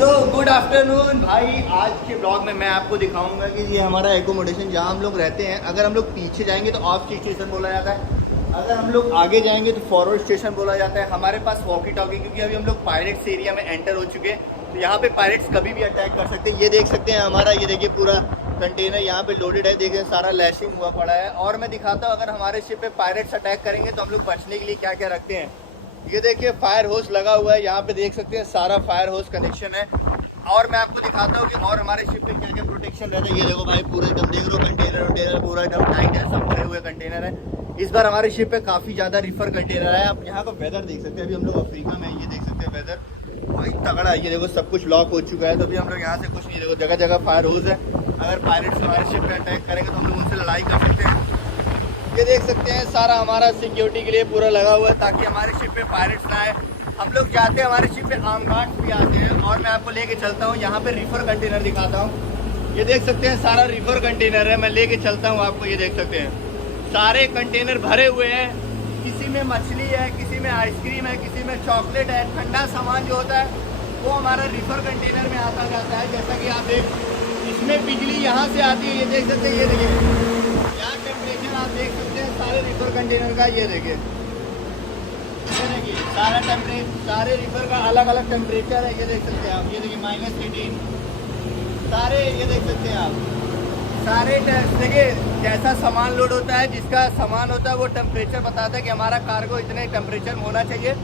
So good afternoon भाई। आज के ब्लॉग में मैं आपको दिखाऊंगा कि ये हमारा एकोमोडेशन जहाँ हम लोग रहते हैं। अगर हम लोग पीछे जाएंगे तो ऑफ स्टेशन बोला जाता है, अगर हम लोग आगे जाएंगे तो फॉरवर्ड स्टेशन बोला जाता है। हमारे पास वॉकी टॉकी, क्योंकि अभी हम लोग पायरेट्स एरिया में एंटर हो चुके हैं, तो यहाँ पे पायरेट्स कभी भी अटैक कर सकते हैं। ये देख सकते हैं हमारा, ये देखिए पूरा कंटेनर यहाँ पे लोडेड है, देखिए सारा लैशिंग हुआ पड़ा है। और मैं दिखाता हूँ अगर हमारे शिप पे पायरेट्स अटैक करेंगे तो हम लोग बचने के लिए क्या क्या रखते हैं। ये देखिए फायर होस लगा हुआ है, यहाँ पे देख सकते हैं सारा फायर होस कनेक्शन है। और मैं आपको दिखाता हूँ कि और हमारे शिप पे क्या क्या प्रोटेक्शन रहता है। ये देखो भाई पूरा एकदम देख लो, कंटेनर पूरा एकदम टाइट है, सब भरे हुए कंटेनर है। इस बार हमारे शिप पे काफ़ी ज़्यादा रिफर कंटेनर है। आप यहाँ का वेदर देख सकते हैं, अभी हम लोग अफ्रीका में, ये देख सकते हैं वेदर भाई तगड़ा है। ये देखो सब कुछ लॉक हो चुका है, तो अभी हम लोग यहाँ से कुछ नहीं, देखो जगह जगह फायर होस है। अगर पायरेट्स हमारे शिप पे अटैक करेंगे तो हम लोग उनसे लड़ाई कर सकते हैं। ये देख सकते हैं सारा हमारा सिक्योरिटी के लिए पूरा लगा हुआ है, ताकि हमारे शिप पे पायरेट्स ना आए। हम लोग जाते हैं, हमारे शिप पे आर्म गार्ड्स भी आते हैं। और मैं आपको लेके चलता हूँ, यहाँ पे रिफर कंटेनर दिखाता हूँ। ये देख सकते हैं सारा रिफर कंटेनर है, मैं लेके चलता हूँ आपको। ये देख सकते हैं सारे कंटेनर भरे हुए हैं, किसी में मछली है, किसी में आइसक्रीम है, किसी में चॉकलेट है। ठंडा सामान जो होता है वो हमारा रिफर कंटेनर में आता जाता है। जैसा कि आप देख, इसमें बिजली यहाँ से आती है, ये देख सकते हैं। ये देखिए यहाँ टेम्परेचर आप देख सकते हैं सारे रिफर कंटेनर का। ये देखिए सारा टेम्परेचर, सारे रिफर का अलग अलग टेम्परेचर है, ये देख सकते हैं आप। ये देखिए -18 सारे, ये देख सकते हैं आप सारे। देखिए जैसा सामान लोड होता है, जिसका सामान होता है वो टेम्परेचर बताता है कि हमारा कार्गो इतने टेम्परेचर में होना चाहिए,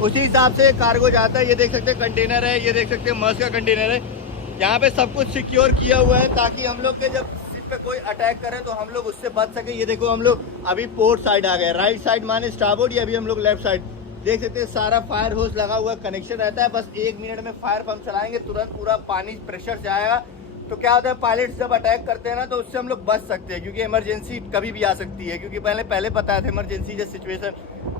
उसी हिसाब से कार्गो जाता है। ये देख सकते हैं कंटेनर है, ये देख सकते हैं मर्स का कंटेनर है। यहाँ पे सब कुछ सिक्योर किया हुआ है, ताकि हम लोग के जब शिप पे कोई अटैक करे तो हम लोग उससे बच सके। ये देखो हम लोग अभी पोर्ट साइड आ गए, राइट साइड माने स्टारबोर्ड, ये अभी हम लोग लेफ्ट साइड देख सकते हैं। सारा फायर होस लगा हुआ कनेक्शन रहता है, बस 1 मिनट में फायर पंप चलाएंगे, तुरंत पूरा पानी प्रेशर से आएगा। तो क्या होता है, पायलट्स जब अटैक करते हैं ना, तो उससे हम लोग बच सकते हैं, क्योंकि इमरजेंसी कभी भी आ सकती है। क्योंकि पहले पता था इमरजेंसी जैसे सिचुएशन,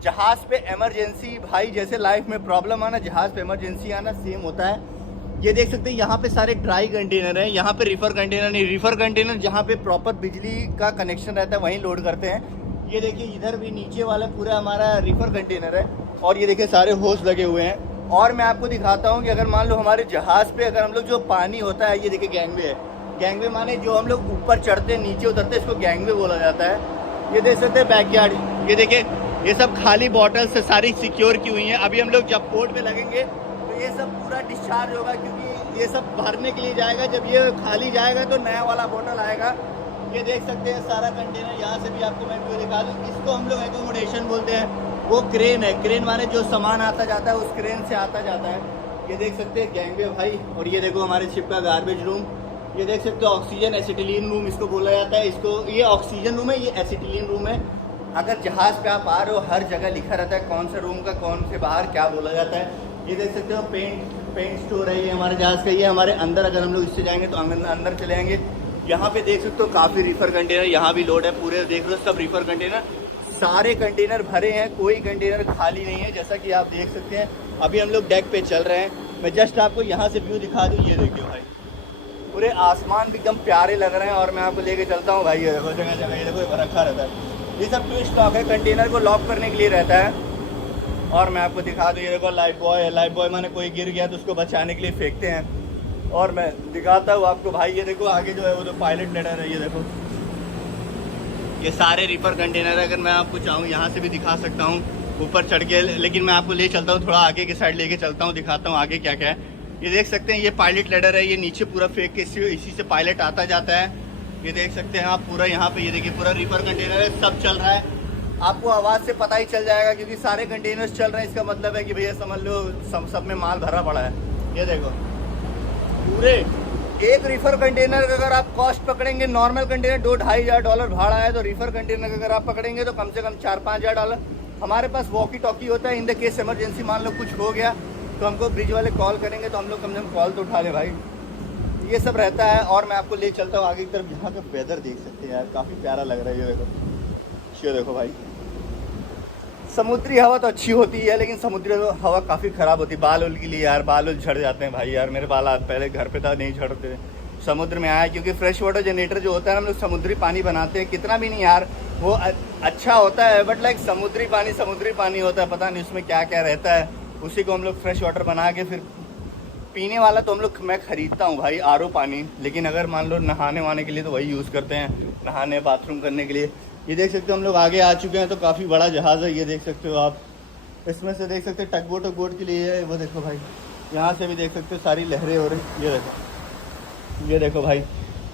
जहाज पे इमरजेंसी भाई, जैसे लाइफ में प्रॉब्लम आना, जहाज पे इमरजेंसी आना सेम होता है। ये देख सकते हैं यहाँ पे सारे ड्राई कंटेनर है, यहाँ पे रिफर कंटेनर नहीं। रिफर कंटेनर जहाँ पे प्रॉपर बिजली का कनेक्शन रहता है वहीं लोड करते हैं। ये देखिए इधर भी नीचे वाला पूरा हमारा रिफर कंटेनर है, और ये देखिए सारे होस लगे हुए हैं। और मैं आपको दिखाता हूँ कि अगर मान लो हमारे जहाज पे अगर हम लोग जो पानी होता है, ये देखिए गैंगवे है। गैंगवे माने जो हम लोग ऊपर चढ़ते हैं नीचे उतरते हैं, इसको गैंगवे बोला जाता है। ये देख सकते हैं बैकयार्ड, ये देखिए ये सब खाली बॉटल से सारी सिक्योर की हुई हैं। अभी हम लोग जब पोर्ट पे लगेंगे तो ये सब पूरा डिस्चार्ज होगा, क्योंकि ये सब भरने के लिए जाएगा। जब ये खाली जाएगा तो नया वाला बॉटल आएगा। ये देख सकते हैं सारा कंटेनर, यहाँ से भी आपको मैं व्यू दिखा दूँ। इसको हम लोग एकोमोडेशन बोलते हैं। वो क्रेन है, क्रेन माने जो सामान आता जाता है उस क्रेन से आता जाता है। ये देख सकते हैं गैंगवे भाई। और ये देखो हमारे शिप का गार्बेज रूम, ये देख सकते हो ऑक्सीजन एसिटिलीन रूम इसको बोला जाता है। इसको ये ऑक्सीजन रूम है, ये एसिटिलीन रूम है। अगर जहाज पे आप आ रहे हो, हर जगह लिखा रहता है कौन सा रूम का कौन से बाहर क्या बोला जाता है। ये देख सकते हो पेंट स्टोर है ये हमारे जहाज का। ये हमारे अंदर, अगर हम लोग इससे जाएंगे तो अंदर चले जाएंगे। यहाँ पे देख सकते हो काफ़ी रिफर कंटेनर यहाँ भी लोड है, पूरे देख लो सब रिफर कंटेनर, सारे कंटेनर भरे हैं, कोई कंटेनर खाली नहीं है। जैसा कि आप देख सकते हैं अभी हम लोग डेक पे चल रहे हैं। मैं जस्ट आपको यहाँ से व्यू दिखा दूँ। ये देखिए भाई पूरे आसमान भी एकदम प्यारे लग रहे हैं। और मैं आपको लेके चलता हूँ भाई, ये देखो जगह जगह ये देखो रखा रहता है। ये सब ट्विस्ट लॉक है, कंटेनर को लॉक करने के लिए रहता है। और मैं आपको दिखा दूँ, ये देखो लाइफ बॉय है। लाइफ बॉय माने कोई गिर गया तो उसको बचाने के लिए फेंकते हैं। और मैं दिखाता हूँ आपको भाई, ये देखो आगे जो है वो तो पायलट लेटर है। ये देखो ये सारे रिफर कंटेनर, अगर मैं आपको चाहूँ यहाँ से भी दिखा सकता हूँ ऊपर चढ़ के, लेकिन मैं आपको ले चलता हूँ थोड़ा आगे की साइड, लेके चलता हूँ, दिखाता हूँ आगे क्या क्या है। ये देख सकते हैं ये पायलट लेडर है, ये नीचे पूरा फेंक के इसी से पायलट आता जाता है। ये देख सकते हैं आप पूरा यहाँ पे, ये देखिए पूरा रिफर कंटेनर है, सब चल रहा है। आपको आवाज़ से पता ही चल जाएगा, क्योंकि सारे कंटेनर्स चल रहे हैं। इसका मतलब है कि भैया समझ लो सब में माल भरा पड़ा है। ये देखो पूरे एक रिफर कंटेनर का अगर आप कॉस्ट पकड़ेंगे, नॉर्मल कंटेनर $2-2.5 भाड़ा है, तो रिफर कंटेनर का अगर आप पकड़ेंगे तो कम से कम $4-5 हमारे पास वॉकी टॉकी होता है। इन द केस इमरजेंसी मान लो कुछ हो गया तो हमको ब्रिज वाले कॉल करेंगे, तो हम लोग कम से कम कॉल तो उठा लें भाई। ये सब रहता है। और मैं आपको ले चलता हूँ आगे की तरफ। यहाँ का वेदर देख सकते हैं यार, काफ़ी प्यारा लग रहा है। ये देखो, ये देखो भाई, समुद्री हवा तो अच्छी होती है, लेकिन समुद्री हवा काफ़ी ख़राब होती है बाल उल के लिए यार। बाल उल झड़ जाते हैं भाई यार, मेरे बाल पहले घर पे था नहीं झड़ते, समुद्र में आया। क्योंकि फ्रेश वाटर जनरेटर जो होता है हम लोग समुद्री पानी बनाते हैं, कितना भी नहीं यार वो अच्छा होता है, बट लाइक समुद्री पानी होता है, पता नहीं उसमें क्या क्या रहता है। उसी को हम लोग फ्रेश वाटर बना के फिर पीने वाला तो हम लोग मैं ख़रीदता हूँ भाई RO पानी, लेकिन अगर मान लो नहाने वाने के लिए तो वही यूज़ करते हैं, नहाने बाथरूम करने के लिए। ये देख सकते हो हम लोग आगे आ चुके हैं, तो काफ़ी बड़ा जहाज़ है, ये देख सकते हो आप। इसमें से देख सकते हो टग बोट के लिए है, वो देखो भाई, यहाँ से भी देख सकते हो सारी लहरें हो रही। ये देखो भाई,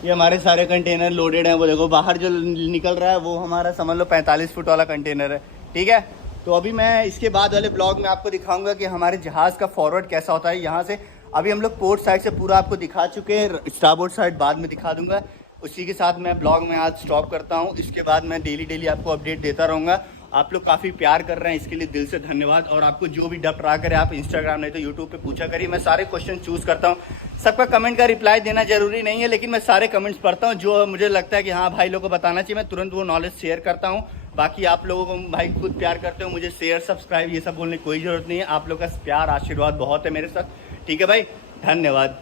ये हमारे सारे कंटेनर लोडेड हैं। वो देखो बाहर जो निकल रहा है वो हमारा समझ लो 45 फुट वाला कंटेनर है, ठीक है। तो अभी मैं इसके बाद वाले ब्लॉग में आपको दिखाऊंगा कि हमारे जहाज़ का फॉरवर्ड कैसा होता है यहाँ से। अभी हम लोग पोर्ट साइड से पूरा आपको दिखा चुके हैं, स्टारबोर्ड साइड बाद में दिखा दूंगा। उसी के साथ मैं ब्लॉग में आज स्टॉप करता हूँ। इसके बाद मैं डेली आपको अपडेट देता रहूँगा। आप लोग काफ़ी प्यार कर रहे हैं, इसके लिए दिल से धन्यवाद। और आपको जो भी डर रहा करे आप इंस्टाग्राम नहीं तो यूट्यूब पे पूछा करिए, मैं सारे क्वेश्चन चूज़ करता हूँ। सबका कमेंट का रिप्लाई देना जरूरी नहीं है, लेकिन मैं सारे कमेंट्स पढ़ता हूँ। जो मुझे लगता है कि हाँ भाई लोगों को बताना चाहिए, मैं तुरंत वो नॉलेज शेयर करता हूँ। बाकी आप लोगों को भाई खुद प्यार करते हो, मुझे शेयर सब्सक्राइब ये सब बोलने की कोई ज़रूरत नहीं है। आप लोग का प्यार आशीर्वाद बहुत है मेरे साथ, ठीक है भाई, धन्यवाद।